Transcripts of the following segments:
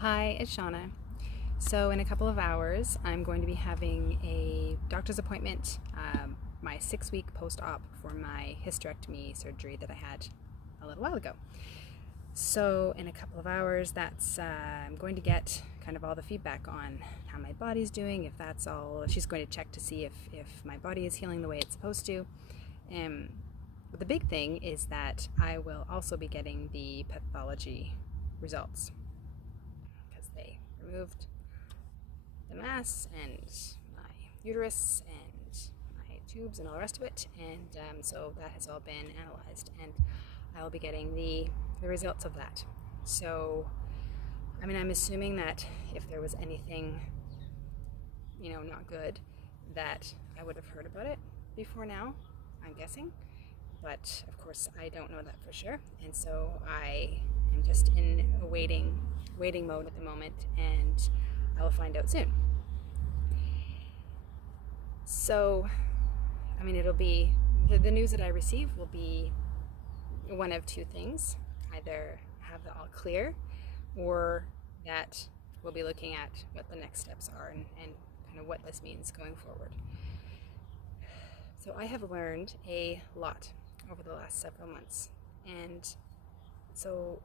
Hi, it's Shauna. So in a couple of hours, I'm going to be having a doctor's appointment, my 6-week post-op for my hysterectomy surgery that I had a little while ago. So in a couple of hours, I'm going to get kind of all the feedback on how my body's doing, if that's all. She's going to check to see if my body is healing the way it's supposed to. But the big thing is that I will also be getting the pathology results, they removed the mass and my uterus and my tubes and all the rest of it, and so that has all been analyzed, and I will be getting the results of that. So I'm assuming that if there was anything not good, that I would have heard about it before now, I'm guessing, but of course I don't know that for sure, and so I am just in a waiting mode at the moment, and I will find out soon. So it'll be the news that I receive will be one of two things: either have the all clear, or that we'll be looking at what the next steps are and kind of what this means going forward. So I have learned a lot over the last several months, and so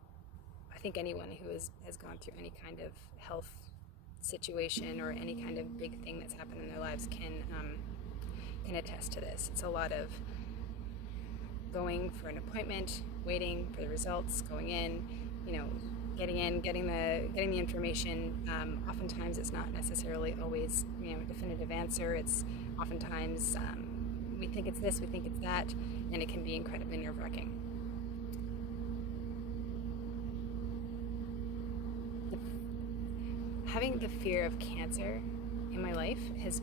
I think anyone who has gone through any kind of health situation or any kind of big thing that's happened in their lives can attest to this. It's a lot of going for an appointment, waiting for the results, going in, getting the information. Oftentimes it's not necessarily always a definitive answer. It's oftentimes we think it's this, we think it's that, and it can be incredibly nerve-wracking. Having the fear of cancer in my life it's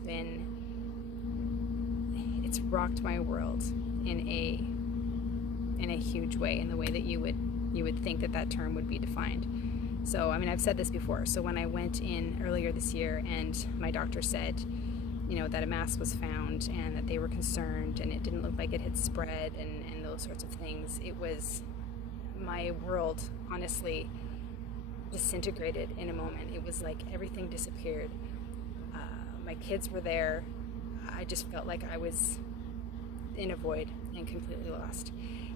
rocked my world in a huge way, in the way that you would think that term would be defined. So I've said this before. So when I went in earlier this year and my doctor said that a mass was found and that they were concerned and it didn't look like it had spread and those sorts of things, it was, my world honestly disintegrated in a moment. It was like everything disappeared. My kids were there. I just felt like I was in a void and completely lost.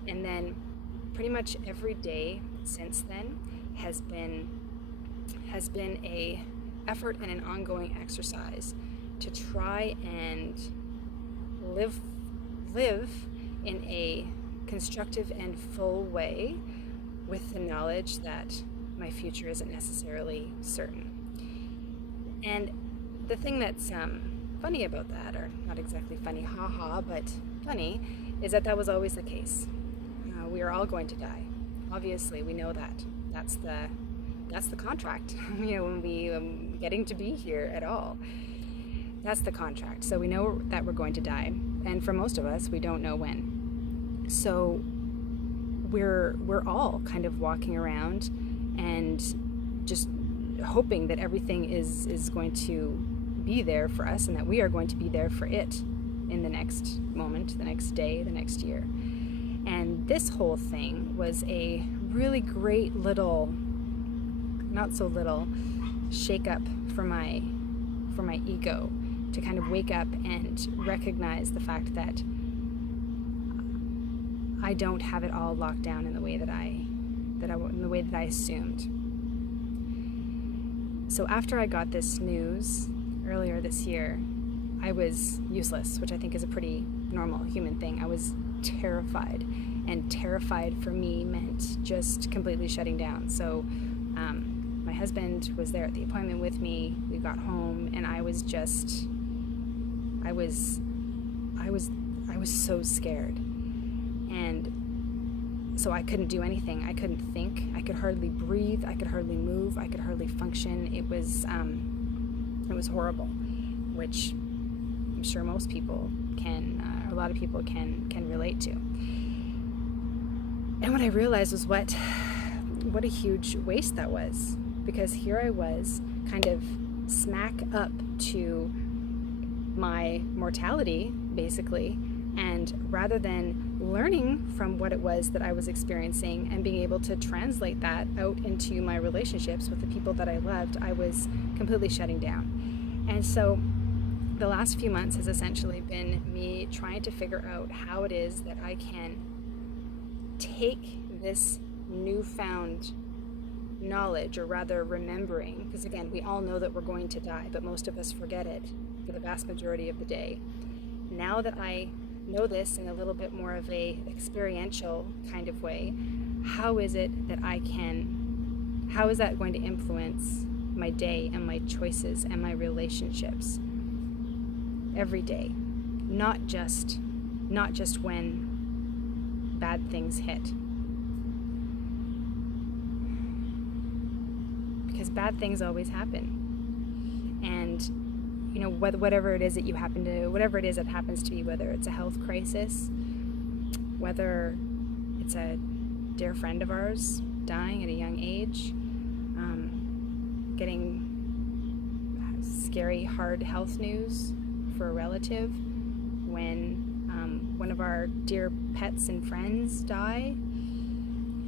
And then pretty much every day since then has been a effort and an ongoing exercise to try and live in a constructive and full way, with the knowledge that my future isn't necessarily certain. And the thing that's funny about that, or not exactly funny, haha, but funny, is that was always the case. We are all going to die. Obviously, we know that. That's the contract. When we getting to be here at all. That's the contract. So we know that we're going to die, and for most of us, we don't know when. So we're all kind of walking around and just hoping that everything is going to be there for us, and that we are going to be there for it in the next moment, the next day, the next year. And this whole thing was a really great little, not so little, shake up for my ego, to kind of wake up and recognize the fact that I don't have it all locked down in the way that I assumed. So after I got this news earlier this year, I was useless, which I think is a pretty normal human thing. I was terrified, and terrified for me meant just completely shutting down. So my husband was there at the appointment with me. We got home, and I was so scared. And so I couldn't do anything. I couldn't think. I could hardly breathe. I could hardly move. I could hardly function. It was horrible, which I'm sure most people a lot of people can relate to. And what I realized was what a huge waste that was, because here I was, kind of smack up to my mortality, basically, and rather than learning from what it was that I was experiencing and being able to translate that out into my relationships with the people that I loved, I was completely shutting down. And so the last few months has essentially been me trying to figure out how it is that I can take this newfound knowledge, or rather remembering, because again, we all know that we're going to die, but most of us forget it for the vast majority of the day. Now that I know this in a little bit more of a experiential kind of way, how is it that how is that going to influence my day and my choices and my relationships every day? Not just when bad things hit. Because bad things always happen. And you know, whatever it is that happens to be, whether it's a health crisis, whether it's a dear friend of ours dying at a young age, getting scary, hard health news for a relative, when one of our dear pets and friends die,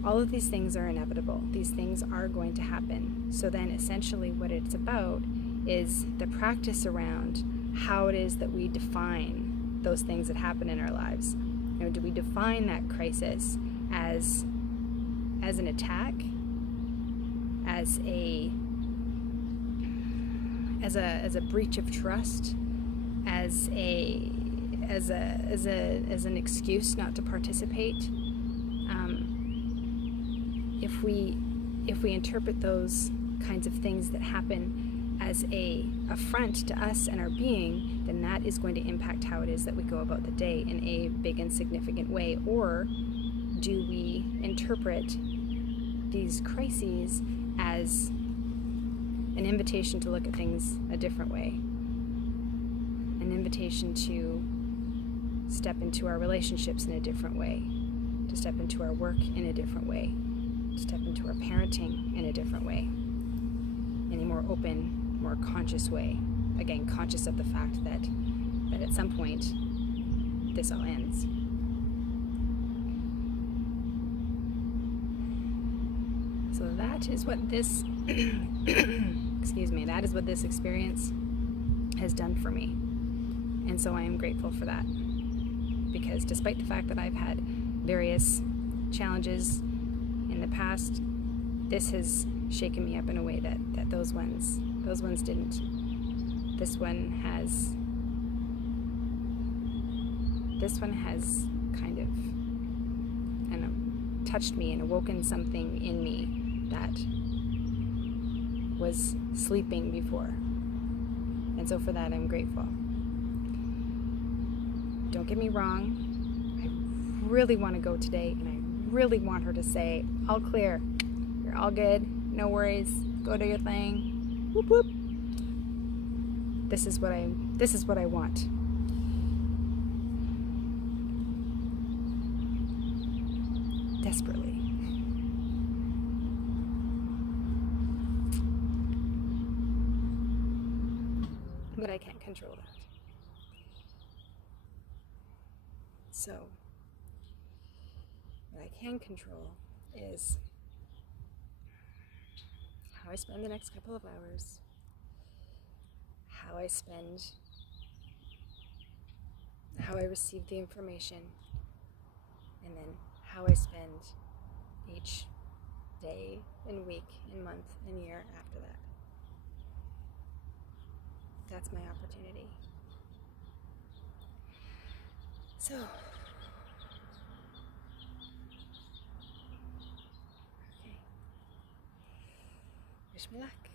all of these things are inevitable. These things are going to happen. So then essentially what it's about is the practice around how it is that we define those things that happen in our lives. You know, do we define that crisis as an attack, as a breach of trust, as an excuse not to participate? If we interpret those kinds of things that happen as a affront to us and our being, then that is going to impact how it is that we go about the day in a big and significant way. Or do we interpret these crises as an invitation to look at things a different way, an invitation to step into our relationships in a different way, to step into our work in a different way, to step into our parenting in a different way, in a more open, more conscious way. Again, conscious of the fact that at some point this all ends. So that is what this that is what this experience has done for me. And so I am grateful for that, because despite the fact that I've had various challenges in the past, this has shaken me up in a way that those ones didn't. This one has kind of, I don't know, touched me and awoken something in me that was sleeping before. And so for that, I'm grateful. Don't get me wrong, I really want to go today, and I really want her to say, all clear, you're all good, no worries, go do your thing, whoop whoop. This is what I want. Desperately. But I can't control that. So, what I can control is how I spend the next couple of hours, how I receive the information, and then how I spend each day and week and month and year after that. That's my opportunity. So, okay. Wish me luck.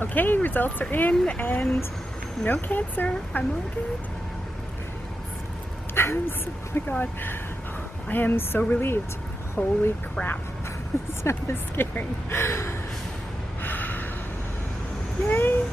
Okay, results are in, and no cancer. I'm all good. Oh my god. I am so relieved. Holy crap. It's not this scary. Yay!